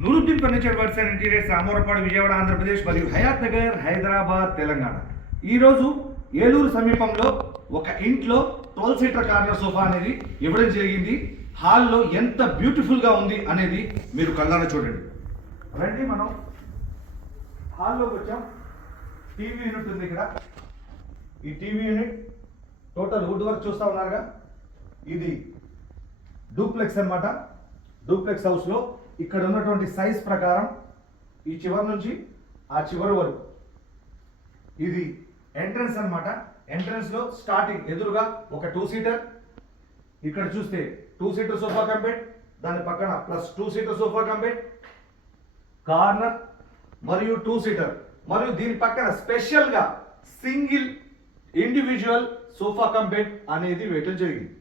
Nooruddin furniture works and interiors Ramavarapadu Vijayawada Andhra Pradesh మరియు హయాత్ నగర్ హైదరాబాద్ తెలంగాణ. ఈరోజు ఏలూరు సమీపంలో ఒక ఇంట్లో 12 సీటర్ కార్నర్ సోఫా అనేది ఇవ్వడం జరిగింది. హాల్లో ఎంత బ్యూటిఫుల్గా ఉంది అనేది మీరు కళ్ళారా చూడండి. రండి, మనం హాల్లోకి వచ్చాం. టీవీ యూనిట్ ఉంది ఇక్కడ. ఈ TV unit total wood work చూస్తూ ఉన్నారుగా, ఇది డూప్లెక్స్ అన్నమాట. డూప్లెక్స్ హౌస్లో ఇక్కడ ఉన్నటువంటి సైజ్ ప్రకారం ఈ చివరి నుంచి ఆ చివరి వరకు ఇది ఎంట్రన్స్ అన్నమాట. ఎంట్రన్స్ లో స్టార్టింగ్ ఎదురుగా ఒక 2 సీటర్, ఇక్కడ చూస్తే 2 సీటర్ సోఫా కంబెడ్, దాని పక్కన plus 2 seater sofa cum bed, corner మరియు 2 సీటర్, మరియు దీని పక్కన స్పెషల్ గా సింగిల్ ఇండివిజువల్ సోఫా కంబెడ్ అనేది వేయటం జరిగింది.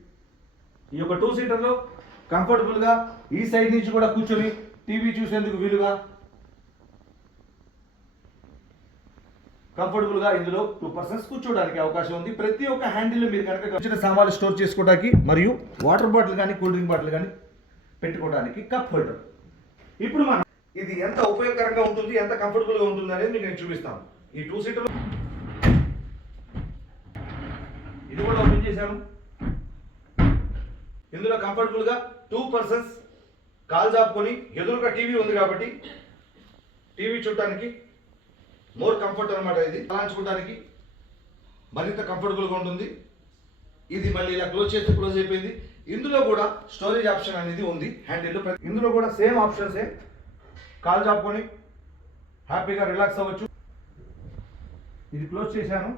ఈ యొక్క 2 సీటర్ లో కంఫర్టబుల్ గా ఈ సైడ్ నుంచి కూడా కూర్చొని టీవీ చూసేందుకు వీలుగా కంఫర్టబుల్ గా ఇందులో 2 పర్సన్స్ కూర్చోడానికి అవకాశం ఉంది. ప్రతి ఒక్క హ్యాండిల్ మీరు కనుక చిన్న సామాన్లు స్టోర్ చేసుకోవడానికి మరియు వాటర్ బాటిల్ కానీ కూల్ డ్రింక్ బాటిల్ కానీ పెట్టుకోవడానికి కప్ హోల్డర్. ఇప్పుడు మనం ఇది ఎంత ఉపయోగకరంగా ఉంటుంది, ఎంత కంఫర్టబుల్ గా ఉంటుంది అనేది మీకు నేను చూపిస్తాను. ఈ 2 సీటర్ ఇది కూడా ఓపెన్ చేశాను. ఇందులో కంఫర్టబుల్ గా 2 పర్సన్స్ కాల్ జాపుకొని, ఎదురుగా టీవీ ఉంది కాబట్టి టీవీ చూడటానికి మోర్ కంఫర్ట్ అనమాట. ఇది చూడడానికి మరింత కంఫర్టబుల్ గా ఉంటుంది. ఇది మళ్ళీ ఇలా క్లోజ్ చేస్తే క్లోజ్ అయిపోయింది. ఇందులో కూడా స్టోరేజ్ ఆప్షన్ అనేది ఉంది హ్యాండిల్. ఇందులో కూడా సేమ్ ఆప్షన్సే. కాల్ జాపుకొని హ్యాపీగా రిలాక్స్ అవ్వచ్చు. ఇది క్లోజ్ చేశాను.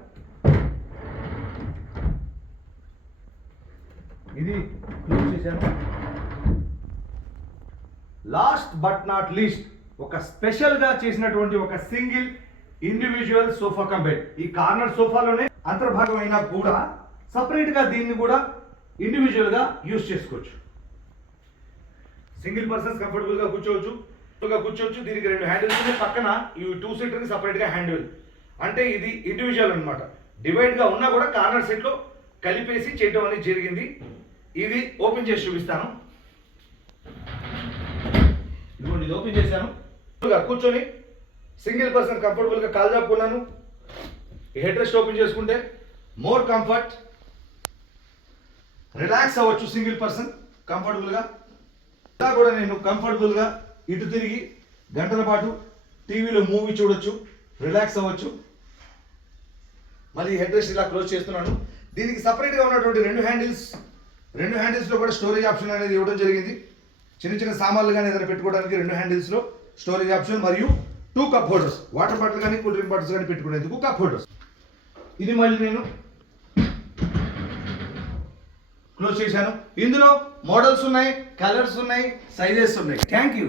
ఇది క్లోజ్ చేశాను. లాస్ట్ బట్ నాట్ లీస్ట్ ఒక స్పెషల్ గా చేసినటువంటి ఒక సింగిల్ ఇండివిజువల్ సోఫా కంబెడ్. ఈ కార్నర్ సోఫాలోనే అంతర్భాగం అయినా కూడా సపరేట్ గా దీన్ని కూడా ఇండివిజువల్ గా యూజ్ చేసుకోవచ్చు. సింగిల్ పర్సన్స్ కంఫర్టబుల్ గా కూర్చోవచ్చు. దీనికి 2 హ్యాండిల్స్ ఉన్నాయి. పక్కన ఈ 2 సీటర్ కి సపరేట్ గా హ్యాండిల్, అంటే ఇది ఇండివిజువల్ అన్నమాట. డివైడ్ గా ఉన్నా కూడా కార్నర్ సెట్ లో కలిపేసి చేయడం అనేది జరిగింది. ఇది ఓపెన్ చేసి చూపిస్తాను. ఇదిగోండి, ఇది ఓపెన్ చేశాను. కూర్చొని సింగిల్ పర్సన్ కంఫర్టబుల్ గా కాల్ జాపుకున్నాను. ఈ హెడ్ రెస్ట్ ఓపెన్ చేసుకుంటే మోర్ కంఫర్ట్, రిలాక్స్ అవ్వచ్చు సింగిల్ పర్సన్ కంఫర్టబుల్ గా. ఇలా కూడా నేను కంఫర్టబుల్ గా ఇటు తిరిగి గంటల పాటు టీవీలో మూవీ చూడొచ్చు, రిలాక్స్ అవ్వచ్చు. మళ్ళీ హెడ్ రెస్ట్ ఇలా క్లోజ్ చేస్తున్నాను. దీనికి సపరేట్ గా ఉన్నటువంటి 2 హ్యాండిల్స్ లో కూడా స్టోరేజ్ ఆప్షన్ అనేది ఇవ్వడం జరిగింది. చిన్న చిన్న సామాన్లు కానీ ఏదైనా పెట్టుకోవడానికి 2 హ్యాండిల్స్ లో స్టోరేజ్ ఆప్షన్ మరియు 2 కప్ హోల్డర్స్, వాటర్ బాటిల్ కానీ కూల్ డ్రింక్ బాటిల్స్ కానీ పెట్టుకునేందుకు కప్ హోల్డర్స్. ఇది మళ్ళీ నేను క్లోజ్ చేశాను. ఇందులో మోడల్స్ ఉన్నాయి, కలర్స్ ఉన్నాయి, సైజెస్ ఉన్నాయి. Thank you.